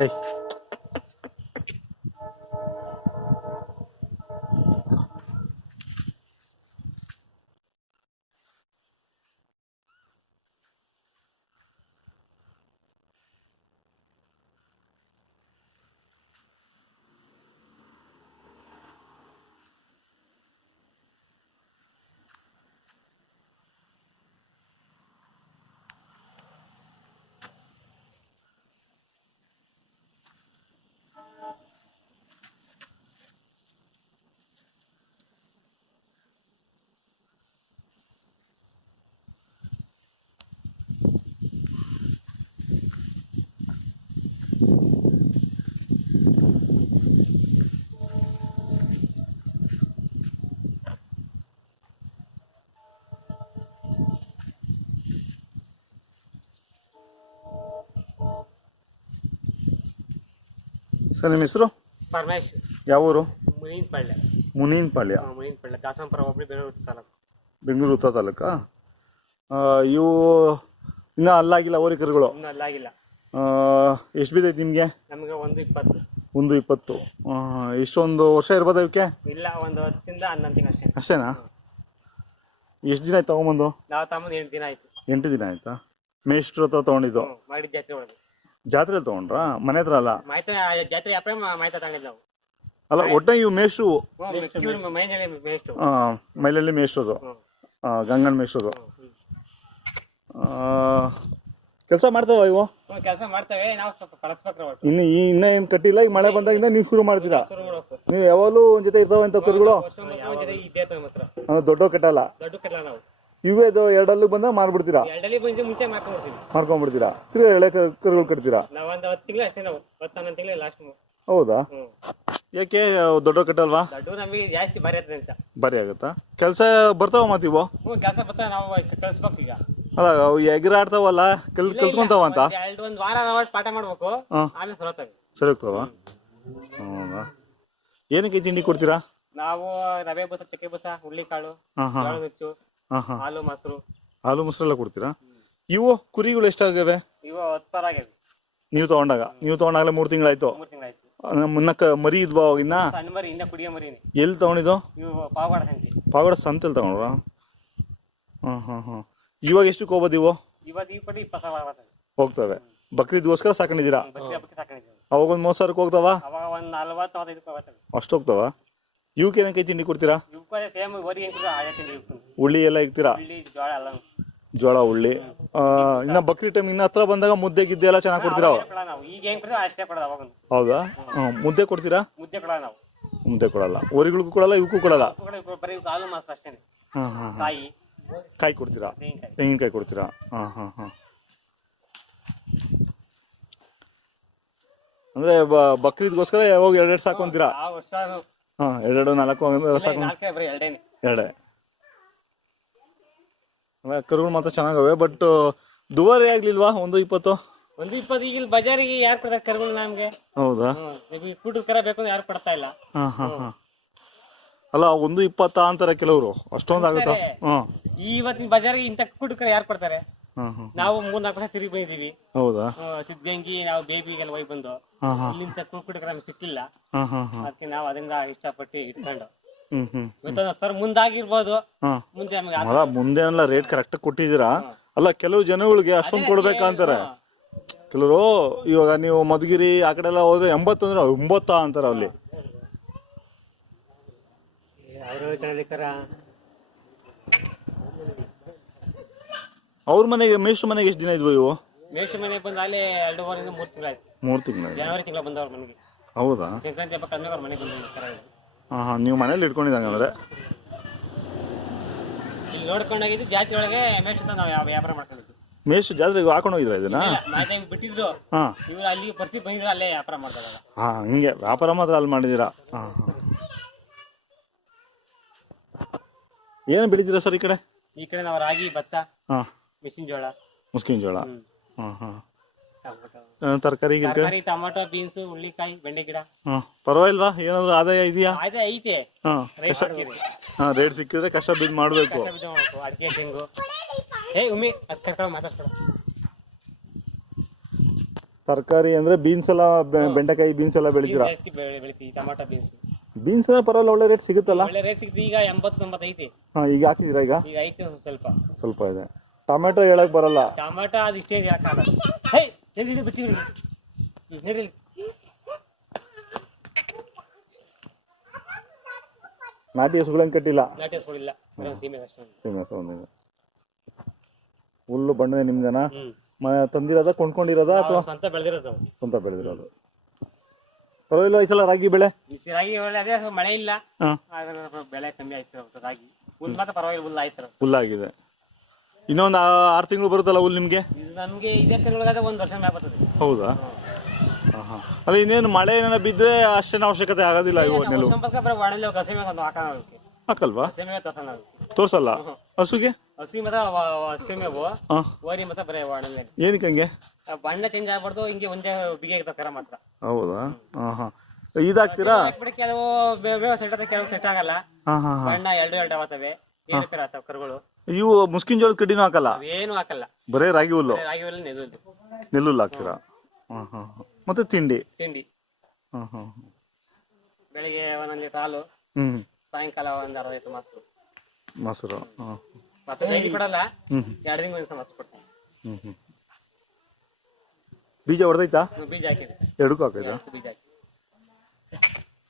ಹೇಯ್ sir ನಿಮ್ಮ ಹೆಸರು? ಪರಮೇಶ್. ಯಾವ ಊರು? ಮುನೀನ್ಪಾಳ್ಯ. ಮುನೀನ್ಪಾಳ್ಯ. ಮುನೀನ್ಪಾಳ್ಯ ದಾಸಂಪುರ ಹೋಬಳಿ ಬೆಂಗಳೂರು ತಾಲೂಕು. ಬೆಂಗಳೂರು ಉತ್ತರ ತಾಲೂಕಾ? ಇವು ಇನ್ನೂ ಅಲ್ಲಾಗಿಲ್ಲ ಹೋರಿಕರುಗಳು? ಇನ್ನೂ ಅಲ್ಲಾಗಿಲ್ಲ. ಎಷ್ಟು ಬಿದ್ದೈತೆ ನಿಮಗೆ? ನಮಗೆ 1:20. 1:20. ಇಷ್ಟೊಂದು ವರ್ಷ ಇರ್ಬೋದಾ ಇವಕ್ಕೆ? ಇಲ್ಲ, ಒಂದು 10ರಿಂದ 11 ತಿಂಗಳು ಅಷ್ಟೇ. ಅಷ್ಟೇನಾ? ಎಷ್ಟು ದಿನ ಆಯ್ತು ತಗೊಂಬಂದು? ನಾವು ತಗೊಂಡು 8 ದಿನ ಆಯ್ತು. 8 ದಿನ ಆಯ್ತಾ? ಮೇಷ್ಟ್ರ ಹತ್ರ ತೊಗೊಂಡಿದ್ದು? ಮಾಡಿದ ಜಾತ್ರೆ ಒಳಗೆ. ಜಾತ್ರೆಯಲ್ಲಿ ತೊಗೊಂಡ್ರಾ? ಮನೆ ಹತ್ರ ಅಲ್ಲ? ಮಾಯ್ತಾ ಜಾತ್ರೆ ವ್ಯಾಪಾರ ಮಾಯ್ತಾ ತಗೊಂಡಿದ್ದು ನಾವು. ಅಲ್ಲ, ಒಟ್ಟೆ ಇವು ಮೇಷ್ಟ್ರು? ಮೈನಲ್ಲಿ ಮೇಷ್ಟು. ಮೈಲಲ್ಲಿ ಮೇಷ್ಟ್ರದು, ಗಂಗನ ಮೇಷ್ಟ್ರದು. ಕೆಲಸ ಮಾಡ್ತಾವ ಇವು? ಕೆಲಸ ಮಾಡ್ತೇವೆ, ನಾವು ಸ್ವಲ್ಪ ಕಳಿಸ್ಬೇಕ್ರ. ಇನ್ನು ಏನು ಕಟ್ಟಿಲ್ಲ, ಈಗ ಮಳೆ ಬಂದಾಗಿಂದ ನೀವು ಶುರು ಮಾಡ್ತೀರಾ? ನೀವು ಯಾವಾಗಲೂ ಒಂದ್ ಜೊತೆ ಇರ್ತಾವ ಅಂತ ಕರುಗಳು? ದೊಡ್ಡ ಕಟ್ಟಲ್ಲ? ದೊಡ್ಡ ಕಟ್ಟಲ್ಲ ನಾವು. ಇವೇ ಎರಡಲ್ಲಿ ಬಂದ ಮಾರ್ಬಿಡ್ತೀರಾ? ಎರಡಲ್ಲಿ ಬಂದು ಮುಂಚೆ ಮಾರ್ಕೊಂಡ್ಬಿಡ್ತೀರಾ? ತಿರ್ಗಿ ಎಳೆ ಕರುಗಳು ಕಟ್ತೀರಾ? ನಾವು ಒಂದು 10 ತಿಂಗಳು ಅಷ್ಟೇ, ನಾವು 10-11 ತಿಂಗಳು ಲಾಸ್ಟ್. ಹೌದಾ? ಯಾಕೆ ದೊಡ್ಡ ಕಟ್ಟಲ್ವಾ? ದೊಡ್ಡ ನಮಗೆ ಜಾಸ್ತಿ ಭಾರಿ ಆಗ್ತದೆ ಅಂತ. ಭಾರಿ ಆಗುತ್ತಾ? ಕೆಲಸ ಬರ್ತಾವ ಮತ್ತ ಇವು? ಕೆಲಸ ಬರ್ತಾವ, ನಾವು ಕಳಿಸ್ಬೇಕು ಈಗ. ಅಲ್ಲ, ಎಗರಾಡ್ತಾವಲ್ಲ, ಕಲ್ತ್ಕೊಂತಾವ ಅಂತ? ಒಂದು ವಾರ ನಾವು ಪಾಠ ಮಾಡ್ಬೇಕು, ಆಮೇಲೆ ಸರೋತಾವೆ. ಸರಿ ಹೋಗ್ತಾವ? ಹೌದಾ? ಏನಕ್ಕೆ ತಿಂಡಿ ಕೊಡ್ತೀರಾ? ನಾವು ರವೆ ಬೂಸ, ಚಕ್ಕೆ ಬೂಸ, ಹುಳ್ಳಿಕಾಳು, ನುಚ್ಚು, ಹಾಲು ಮೊಸರು. ಹಾಲು ಮೊಸರೆಲ್ಲ ಕೊಡ್ತೀರಾ? ಇವು ಕುರಿಗಳು ಎಷ್ಟಾಗವೆ? ಇವು 10,000 ಆಗಿವೆ. ನೀವು ತಗೊಂಡಾಗಲೇ 3 ತಿಂಗಳಾಯ್ತು? 3 ತಿಂಗಳಾಯ್ತು. ಮುನ್ನಕ್ಕ ಮರಿ ಇದ್ವಾ ಅವಾಗಿನ್ನ? ಸಣ್ಣ ಮರಿ, ಇನ್ನ ಕುಡಿಯೋ ಮರಿನೇ. ಎಲ್ಲಿ ತಗೊಂಡಿದ್ದು? ಇವು ಪಾವಗಡ ಸಂತಿ. ಪಾವಗಡ ಸಂತೆಲಿ ತಗೊಂಡ್ರ? ಇವಾಗ ಎಷ್ಟಕ್ಕೆ ಹೋಗ್ಬೋದು ಇವು? ಇವಾಗ ಈ ಪಡಿ 20,000 ಹೋಗ್ತವೆ. ಬಕ್ರೀದ್ಗೋಸ್ಕರ ಸಾಕೊಂಡಿದ್ದೀರಾ? ಬಕ್ರಿ ಹಬ್ಬಕ್ಕೆ ಸಾಕೊಂಡಿದ್ದೀವಿ. ಅವಾಗ ಒಂದು 30,000 ಹೋಗ್ತಾವ? ಅವಾಗ ಒಂದು 40-45 ಹೋಗ್ತವೆ. ಅಷ್ಟು ಹೋಗ್ತಾವ? ಇವಕ್ಕೆ ಏನಕ್ಕೆ ತಿಂಡಿ ಕೊಡ್ತೀರಾ? ಇವಕ್ಕೂ ಸೇಮ್ ವರಿ ಏನು ಆಯಾ ತಿಂಡಿ. ಉಳ್ಳಿ ಎಲ್ಲ ಇಕ್ತೀರಾ? ಉಳ್ಳಿ, ಜೋಳ ಎಲ್ಲ. ಜೋಳ, ಉಳ್ಳಿ. ಇನ್ನ ಬಕ್ರಿ ಟೈಮ್ ಇನ್ನ ಹತ್ರ ಬಂದಾಗ ಮುದ್ದೆ ಗಿದ್ದೆ ಎಲ್ಲ ಚೆನ್ನಾಗಿ ಕೊಡ್ತೀರಾ? ನಾವು ಈಗ ಹೆಂಗ್ ಕೊಡ್ತೀವಿ ಅಷ್ಟೇ ಕೊಡೋದು ಅವಾಗ. ಹೌದಾ? ಮುದ್ದೆ ಕೊಡ್ತೀರಾ? ಮುದ್ದೆ ಕೊಡೋಣ ನಾವು. ಮುದ್ದೆ ಕೊಡಲ್ಲ? ಊರಿಗಳಿಗೂ ಕೊಡಲ್ಲ, ಇವಕ್ಕೂ ಕೊಡಲ್ಲ? ಬರೀ ಹಾಲು ಮಾತ್ರ ಅಷ್ಟೇ. ಕಾಯಿ ಕೊಡ್ತೀರಾ? ತೆಂಗಿನಕಾಯಿ ಕೊಡ್ತೀರಾ? ಅಂದ್ರೆ ಬಕ್ರೀದ್ಗೋಸ್ಕರ ಯಾವಾಗ 2 ಸಾಕೊಂತೀರಾ? 2, 4 ಸಾಕು? 2. ಕರುಗಳು ಮಾತ್ರ ಚೆನ್ನಾಗವೆ, ಬಟ್ ದುಬಾರಿ ಆಗ್ಲಿಲ್ವಾ? 1:20? 1:20 ಈಗ ಬಜಾರಿಗೆ ಯಾರು ಕೊಡ್ತಾರೆ ಕರುಗಳು ನಮ್ಗೆ? ಹೌದಾ? ಕೂಟದ ಕರ ಬೇಕು ಯಾರು ಕೊಡ್ತಾ ಇಲ್ಲ. ಅಲ್ಲ, 1:20 ಅಂತಾರೆ ಕೆಲವರು, ಅಷ್ಟೊಂದು ಆಗುತ್ತಾ? ಇವತ್ತಿನ ಬಜಾರಿಗೆ ಇಂತ ಕೂಟದ ಕರ ಯಾರು ಕೊಡ್ತಾರೆ? ನಾವು 3-4 ವರ್ಷ ತಿರುಗಿ ಬಂದಿದೀವಿ. ಹೌದಾ? ಸಿದ್ಧಗಂಗಿ, ನಾವು ಬೇಬಿಗೆಲ್ಲ ಹೋಗಿ ಬಂದು ಇಲ್ಲಿಂದ ಕೂಟದ ಕರ ನಮ್ಗೆ ಸಿಕ್ಕಿಲ್ಲ. ಅದಕ್ಕೆ ನಾವು ಅದರಿಂದ ಇಷ್ಟಪಟ್ಟು ಇಟ್ಕೊಂಡು ಮುಂದಾಗಿರ್ಬೋದು. ಮುಂದೆ ಎಲ್ಲ ರೇಟ್ ಕರೆಕ್ಟ್ ಕೊಟ್ಟಿದ್ದೀರಾ? ಅಲ್ಲ, ಕೆಲವು ಜನಗಳಿಗೆ ಅಷ್ಟೊಂದು ಕೊಡ್ಬೇಕಂತಾರೆ ಕೆಲವರು. ಇವಾಗ ನೀವು ಮಧುಗಿರಿ ಆ ಕಡೆ ಎಲ್ಲ ಹೋದ್ರೆ 80 ಅಂದ್ರೆ 9 ಅಂತಾರೆ ಅಲ್ಲಿ. ಅವ್ರ ಮನೆಗೆ, ಮೇಷ್ಟ್ರ ಮನೆಗೆ ಎಷ್ಟು ದಿನ ಇದ್ವು ಇವು? ಮೇಷ್ಟ್ರ ಮನೆಗೆ ಬಂದ ಅಲ್ಲೇ 2-3 ತಿಂಗಳಾಯ್ತು. 3 ತಿಂಗಳು? ಜನವರಿ ತಿಂಗಳ ಬಂದವ್ರ ಮನೆಗೆ. ಹೌದಾ? ಸಂಕ್ರಾಂತಿ ಹಬ್ಬ ಕಡಿಮೆ ಅವ್ರ ಮನೆಗೆ ಬಂದ. ನೀವು ಮನೇಲಿ ಇಟ್ಕೊಂಡಿದ್ದಂಗಂದ್ರೆ ಇಲ್ಲಿ ನೋಡ್ಕೊಂಡಾಗಿದ್ದು ಜಾತಿ ಒಳಗೆ ಮೇಷ್ಟ್ರ ನಾವು ವ್ಯಾಪಾರ ಮಾಡ್ಕೊಂಡಿದ್ವಿ. ಮೇಷ್ಟ್ರ ಜಾತ್ರೆಗೆ ಹಾಕೊಂಡು ಹೋಗಿದ್ರ ಇದನ್ನ? ಬಿಟ್ಟಿದ್ರು, ಇವ್ರು ಅಲ್ಲಿ ಬರ್ತಿ ಬಂದಿದ್ರು, ಅಲ್ಲೇ ವ್ಯಾಪಾರ ಮಾಡ್ತಾರೆ. ಹಂಗೆ ವ್ಯಾಪಾರ ಮಾತ್ರ ಅಲ್ಲಿ ಮಾಡಿದ್ದೀರಾ? ಏನು ಬೆಳಿತೀರಾ ಸರ್ ಈ ಕಡೆ? ಈ ಕಡೆ ನಾವು ರಾಗಿ, ಭತ್ತ, ಮೆಣಸಿನ ಜೋಳ, ಮುಸ್ಕಿನ ಜೋಳ, ತರಕಾರಿ, ಟೊಮಾಟೊ, ಬೀನ್ಸ್, ಹುಳ್ಳಿಕಾಯಿ, ಬೆಂಡೆ ಗಿಡ. ಪರವಾಗಿಲ್ವಾ? ಏನಾದ್ರು ಆದಾಯ ಇದೆಯಾ? ಐತೆ. ರೇಟ್ ಸಿಕ್ಕಿದ್ರೆ ಕಷ್ಟ ಬಿದ್ದು ಮಾಡ್ಬೇಕು. ಅಡಿಕೆ, ತೆಂಗು. ತರಕಾರಿ ಅಂದ್ರೆ ಬೀನ್ಸ್ ಎಲ್ಲ ಬೆಂಡೆಕಾಯಿ ಬೀನ್ಸ್ ಎಲ್ಲ ಬೆಳಿತೀರಾ? ಜಾಸ್ತಿ ಬೆಳಿತೀವಿ. ಟೊಮಾಟೊ ಬೀನ್ಸ್ ಬೀನ್ಸ್ ಪರವಾಗಿಲ್ಲ, ಒಳ್ಳೆ ರೇಟ್ ಸಿಗುತ್ತಲ್ಲ? ಒಳ್ಳೆ ರೇಟ್ ಸಿಗ್ತೀವಿ. ಈಗ 80-90 ಐತಿ. ಹಾ, ಈಗ ಹಾಕಿದ್ದೀರಾ? ಈಗ ಐತಿ ಸ್ವಲ್ಪ ಸ್ವಲ್ಪ ಇದೆ. ಟೊಮೆಟೊ ಹೇಳಕ್ ಬರಲ್ಲ. ಟೊಮಾಟೊ ಅದು ಇಷ್ಟೇ ಹೇಳಕ್ಕಾಗಲ್ಲ. ಹೇ ಹೇಳಿ ಬಚ್ಚಿ ಹೇಳಿ. ನಾಟಿ ಹಸುಗಳೇನು ಕಟ್ಟಿಲ್ಲ? ನಾಟಿ ಹಸುಗಳಿಲ್ಲ, ಸೀಮೆ ಅಷ್ಟೇ. ಸೀಮೆ ಹಸು ಒಂದಿದೆ. ಹುಲ್ಲು ಬಣ್ಣವೇ ನಿಮ್ದೇನಾ? ತಂದಿರೋದ ಕೊಂಡ್ಕೊಂಡಿರೋದ ಅಥವಾ ಸ್ವಂತ ಬೆಳೆದಿರೋದು? ಸ್ವಂತ ಬೆಳೆದಿರೋದು. ಪರವಾಗಿಲ್ಲ. ಈ ಸಲ ರಾಗಿ ಬೆಳೆ? ರಾಗಿ ಒಳ್ಳೆ, ಅದೇ ಮಳೆ ಇಲ್ಲ, ಬೆಳೆ ಕಮ್ಮಿ ಆಯ್ತು. ರಾಗಿ ಹುಲ್ ಮಾತ್ರ ಪರವಾಗಿಲ್ಲ, ಹುಲ್ಲು ಆಯ್ತು, ಹುಲ್ಲಾಗಿದೆ. ಇನ್ನೊಂದು 6 ತಿಂಗಳು ಬರುತ್ತಲ್ಲ ಹುಲ್ಲು ನಿಮ್ಗೆ? ಇದು ನಮ್ಗೆ ಇದೇ ತಿಂಗಳಾಗ 1 ವರ್ಷ ಮ್ಯಾಪ್ ಬರ್ತದೆ. ಹೌದಾ? ಅಲ್ಲ, ಇನ್ನೇನು ಮಳೆ ಏನಾರ ಬಿದ್ರೆ ಅಷ್ಟೇನು ಅವಶ್ಯಕತೆ ಆಗೋದಿಲ್ಲ. ಇವು ನೆಲ್ಲು ಹಾಕಲ್ವಾ? ತೋರ್ಸಲ್ಲ ಹಸುಗೆ? ಹಸಿ ಮಾತ್ರ ಸೇಮೆವು, ಓರಿ ಮಾತ್ರ ಬರೀ ಒಣಲೆ. ಏನಕ್ಕೆ ಹಂಗೆ? ಬಣ್ಣ ಚೇಂಜ್ ಆಗ್ಬಾರ್ದು, ಹಿಂಗೆ ಒಂದೇ ಬಿಗಿ ಕರ ಮಾತ್ರ. ಹೌದಾ? ಇದಾಗ್ತೀರಾ? ಕೆಲವು ಬೇವ ಸೆಟ್ ಆದ, ಕೆಲವು ಸೆಟ್ ಆಗಲ್ಲ. ಬಣ್ಣ ಎರಡು ಆತವೆ, ಕರುಗಳು. ಇವು ಮುಸ್ಕಿನ ಜೋಳದ ಕಡ್ಡಿನೂ ಹಾಕಲ್ಲ? ಏನು ಹಾಕಲ್ಲ, ಬರೇ ರಾಗಿ ಹುಲ್ಲು. ರಾಗಿ ಹುಲ್ಲು, ನೆಲ್ಲುಲ್ಲು ಹಾಕ್ತೀರಾ? ಮತ್ತೆ ತಿಂಡಿ? ಬೆಳಿಗ್ಗೆ 1 ಲೀಟರ್ ಹಾಲು, ಸಾಯಂಕಾಲ 1 ಅರ್ಧ ಲೀಟರ್ ಮೊಸರು. ಮೊಸರು ಡೈಲಿ ಕೊಡಲ್ಲ, 2 ದಿನ ಒಂದ್ಸಲ ಮೊಸರು ಕೊಡ್ತೀನಿ. ಬೀಜ ಹೊಡೆದೈತಾ? ಬೀಜ ಹಾಕಿದ್ವಿ, 2ಕ್ಕೂ ಹಾಕಿದ್ರಾ? ಬೀಜ ಹಾಕಿ.